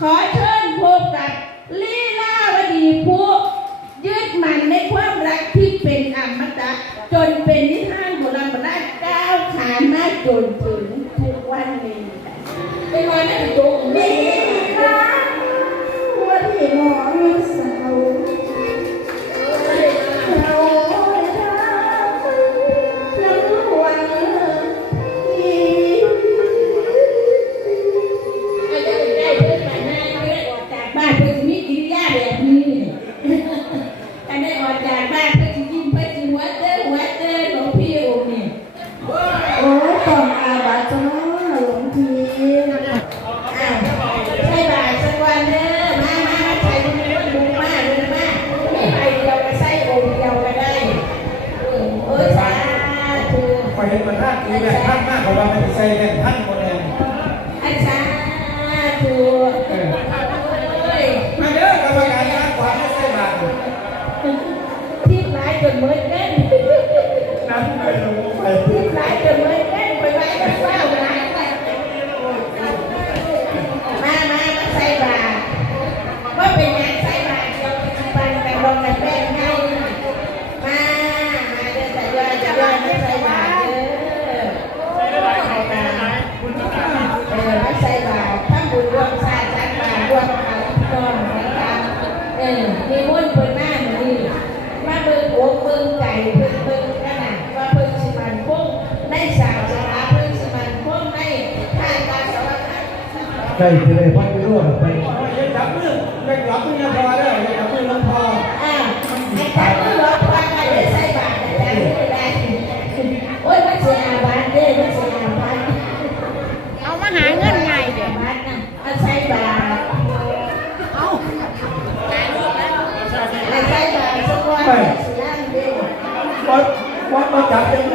ขอเชิญพบกับลีลาวดีผู้ยึดมันในความรักที่เป็นอมตะจนเป็นนิทานโบราณโบราณก้าวขานมาจนถึงทุกวันนี้เป็นวันนั้นตรากกว่าเราไม่ใส่แบบท่านคนเอง อาสาธุ เออ เอ้ย มาเด้อกรรมการงานขวาไม่ใส่บาตร ที่หลายจนเมื่อยเล่น น้ำไปลงไป ที่หลายจนเมื่อยเล่นไปไว้กันเฝ้าหลายมามามาใส่บาตรว่าเป็นงานใส่บาตรเดียวปัจจุบันกันลงกันแป้งให้มา มาเดินใส่ว่าจะว่าไม่ใส่บาตรเด้อใส่บาตรเออไม่ใส่บาตรถ้าบุญรวมชาติจักบาตรรวมกันนอนกันเออมีมุ่นเปิดหน้าหนูนี่มาเบิ่งโอ้เบิ่งไก่เบิ่งเบิ่งขนาดว่าเบิ่งสิมันคงในศาสนาเบิ่งสิมันคงในทางการสวัสดิ์ ใส่ไปเลยพันไปรวดไปจับมือไปจับมือยังพอได้จับมือลงพออ่าไอ้การที่รถพากันได้ใส่บาตรแต่ไม่ได้โอ้ยมันเสียอาบาตเด้มันเสียอาบาตเอามาหาเงินไงเดี๋ยวบาตรนะเอาใส่บาตรเอาเอาใส่บาตรสักวันสิย่างเด้อวัดวัดมาจับยัง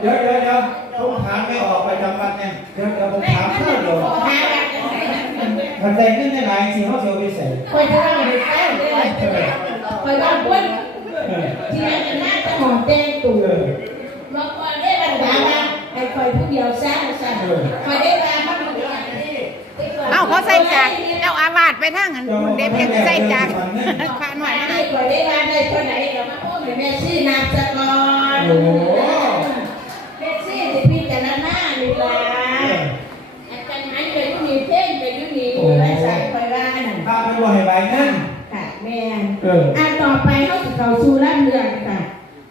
เดี๋ยวเดี๋ยวเดี๋ยวผมถามไม่ออกไปจำวันไงเดี๋ยวเดี๋ยวผมถามข้าวเดียวหาแบบไหนนะมันแต่งขึ้นในไหนสิเขาเสียวไปใส่คอยจะต้องไปแก้เลยคอยต้องพ้นที่นั่นน่าจะหอมแดงตู่เออเราคอยได้บันดาลไอ้คอยผู้เดียวสร้างสร้างคอยได้มาบ้างเอาเขาใส่จากเอาอาวาสไปทางอันเด็กเพียงใส่จากขวานหน่อยได้คอยได้มาได้เท่าไหร่เรามาพูดแม่ซี่นามสกร โอ้โห แม่ซี่ที่พี่จะนั่งหน้านี่ล่ะอาจารย์หันไปยุ่งนี่เพ่งไปยุ่งนี่ไอ้สายคอยว่า นั่นถ้าไปว่าให้ใบนั่นค่ะแม่เอออันต่อไปเขาจะเข้าสู่รับเรื่องค่ะ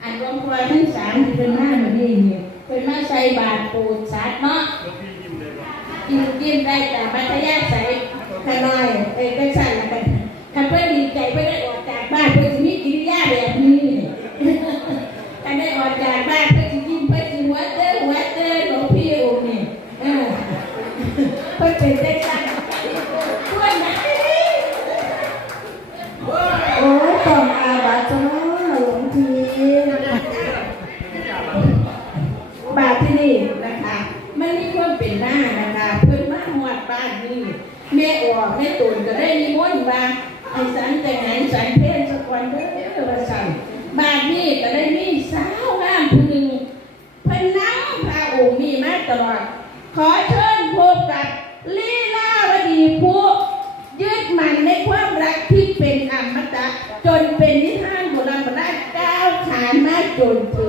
อันหลวงพ่อทั้งสามที่เป็นหน้าเหมือนนี่เนี่ยเป็นมาใส่บาตรปูนสัตว์เนาะกินกินได้แต่มัธยาใส่ขน้อยเอ้ยก็สั่นกันคันเพื่อนดีใจเพื่อนได้ออกจากบ้าน เป็นหน้านะคะเพิ่นมาหอดบ้านนี่แม่ออกแม่ตูนก็ได้นิมนต์ว่าไอ้สันแต่งงานสันเพศสกวันเด้อว่าสั่นบ้านนี้ก็ได้มีสาวงามผู้หนึ่งเพิ่นนั่งพระองค์มีมาตลอด ขอเชิญพบกับลีลาวดีผู้ยึดมันในความรักที่เป็นอมตะจนเป็นนิทานโบราณโบราณก้าวขานมาจนถึง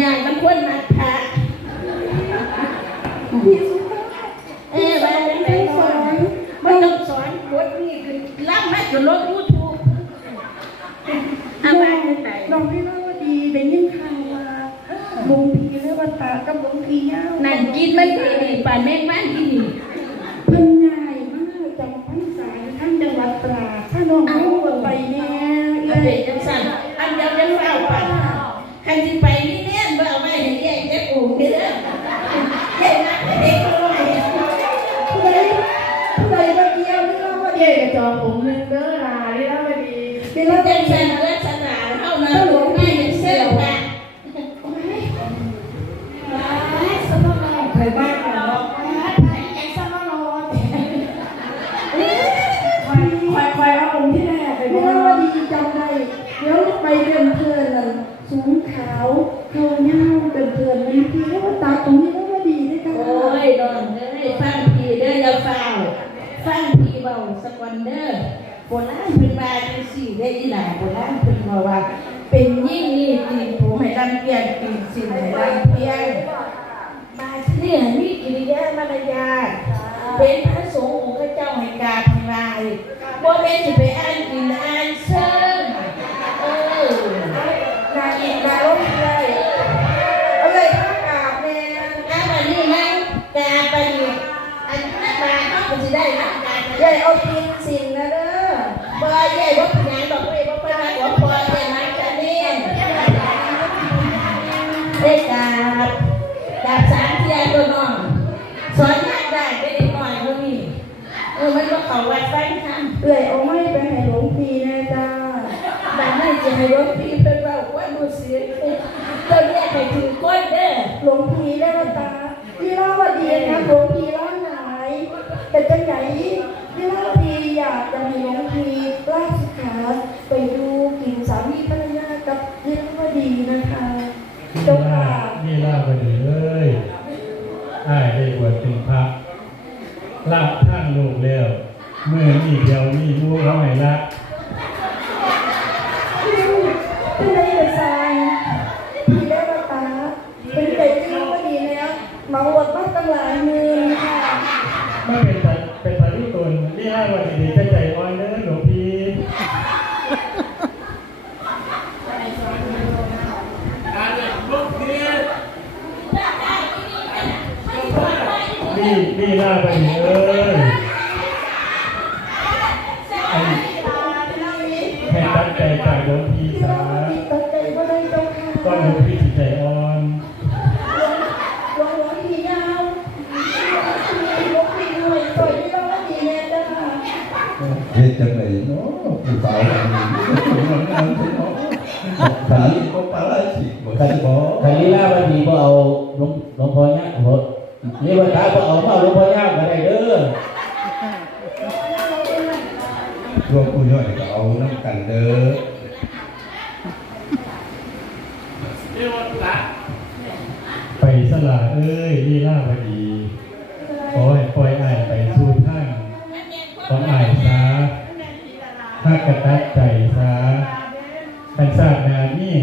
ยายมันควรมาพระเออบ้านนั้นไปสอนมันต้องสอนบทนี้คือรับมาจนลดยูทูบอาบ้านนั้นไปลองพี่เล่าว่าดีได้ยินข่าวว่าหลวงพี่และว่าตากับหลวงพี่ยานั่นกินมันดีป่านแม่งมันกิน ดีเกิริยามารยาทเป็นพระสงฆ์ของค์เจ้าให้กราบให้ไหว้บ่แม่นสิไปอ้างกินอ้านเชิงเอ เอื่อยเอาไม้ไปให้หลวงพี่แน่จ้าบางนั้นจะให้หลวงพี่เป็นเว้าว่าดูเสียงเจ้าเรียกให้ถือก้นเด้อหลวงพี่ได้ละตาพี่เล่าว่าดีนะหลวงพี่เล่าหายแต่จังไหนพี่เล่าว่าดีอยากจะให้หลวงพี่ราชขาไปดูกินสามีภรรยากับเรื่องว่าดีนะคะเจ้าค่ะนี่ล่าไปเลยอ้ายได้บวชเป็นพระละทางโลกแล้ว เมื่อนี่เดียวนี่มูเขาให้ละเป็นไรเลยทรายพี่ได้ละตาเป็นใจที่รู้ว่าดีแล้วเหมาหมดบ้านตั้งหลายหมือค่ะไม่เป็นตาเป็นตาที่ตนนี่ล่าวันดีๆ สิบ่ใช่บ่คันนี้ล่าวันดีก็เอาหลวงหลวงพ่อเนี่ยหมดนี่วันตาก็เอามาหลวงพ่อยาก็ได้เด้อรวมผู้ย่อยก็เอาน้ำกันเด้อไปสลาเอ้ยลีลาวดีขอให้ปล่อยอ้ายไปสู่ทางของอ้ายซาถ้ากระตัดใจซากันทราบนานี่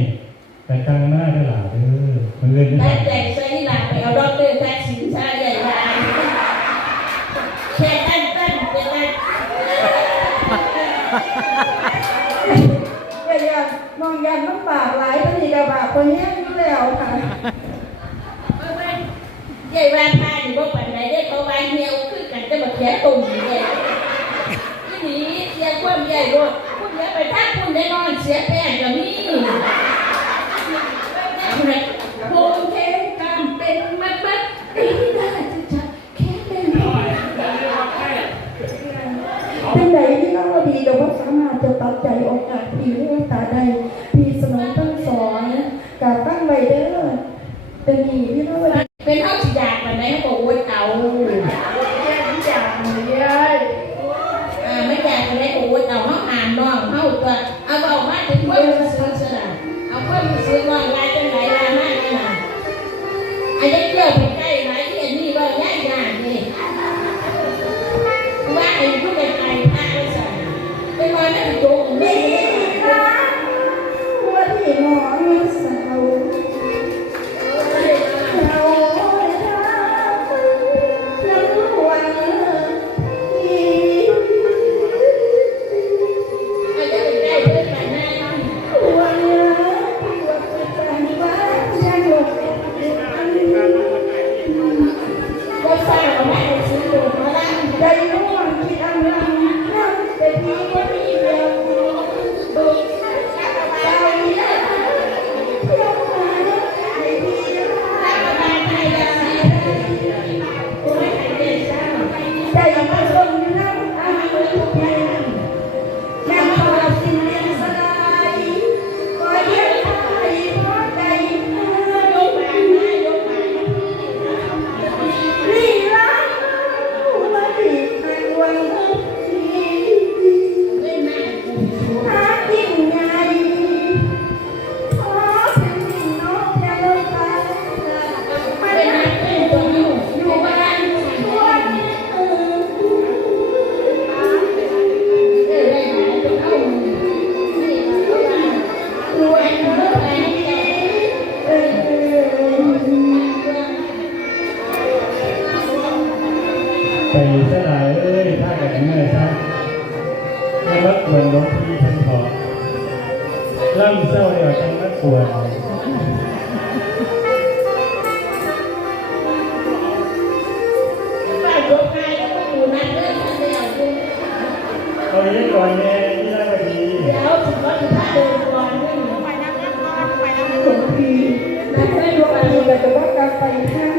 กระจังหน้าได้หลาเด้อมันเล่นไม่แม่ได้ใจใส่หลักไปเอาดอกเตอร์ทักษิณชาใหญ่ใหญ่แค่ตั้นตั้นเป็นไงอย่าอย่ามองยันน้ำปากไหลพอดีกับบาปคนนี้อยู่แล้วค่ะใหญ่ว่าพาอยู่บ่ปันไหนได้เขาวางเหี่ยวคือกันจะมาแขนตุ่มอยู่เนี่ยที่นี้เสียความใหญ่รถคุณอย่าไปทักคุณได้นอนเสียแป้งกับนี่ผมแค่กำเป็นมัดมัดตีได้จะแค่เป็น เป็นไหนที่เราว่าดีแต่ว่าสามารถจะตัด ใจออกจากพี่เมตตาใดพี่สมองตั้งสอนกับตั้งไว้เด้อเป็นหนีพี่น้องเป็นเท่าสิยากปันไหนครับผม ฉันก็กลัวตอนนี้ก่อนแม่ที่ได้ไปดีเดี๋ยวถึงว่าถึงถ้าเดินก่อนไม่หนีไปนั่งนั่งนอนไปนั่งนั่งหลงทีแต่ไห้ดวงอาทิตย์แต่ว่งการไปห้า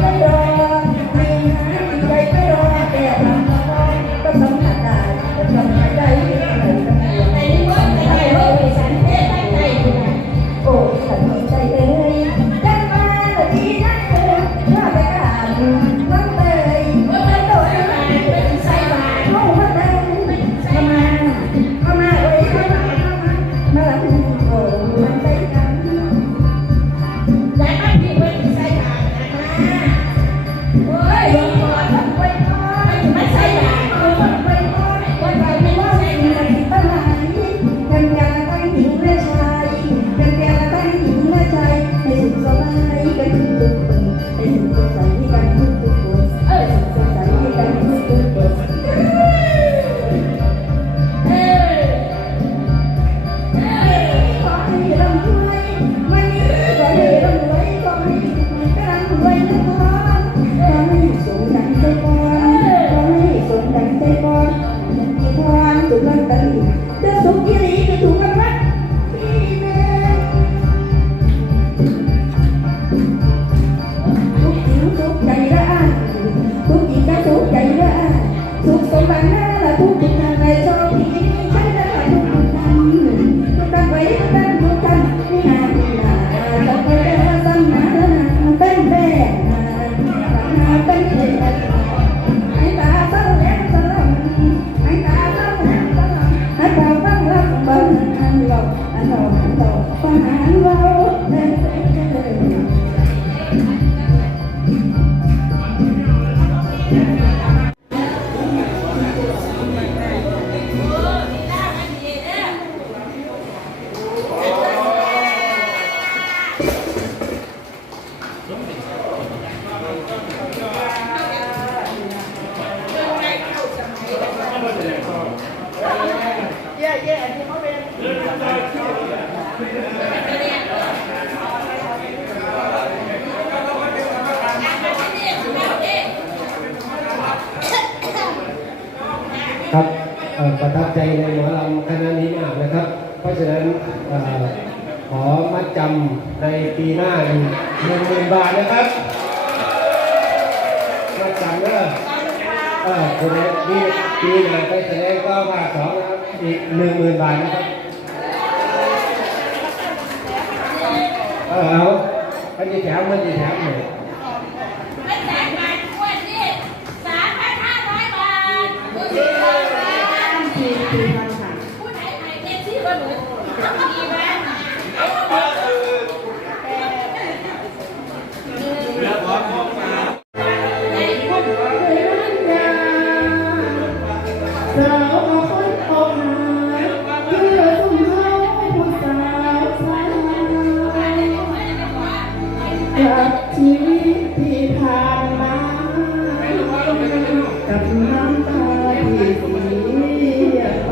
Bye. 你们认识吗ีหน้าอยู่หนึ่งหมื่นบาทนะครับมาสั่งเนอะเออคนนี้ปีหน้าไปแสดงก็มาสองครับอีกหนึ่งหมื่นบาทนะครับเอาอันนี้แถมมันจะแถมหนึ่ง ชีวิตที่ผ่านมากับน้ำตาที่สีไป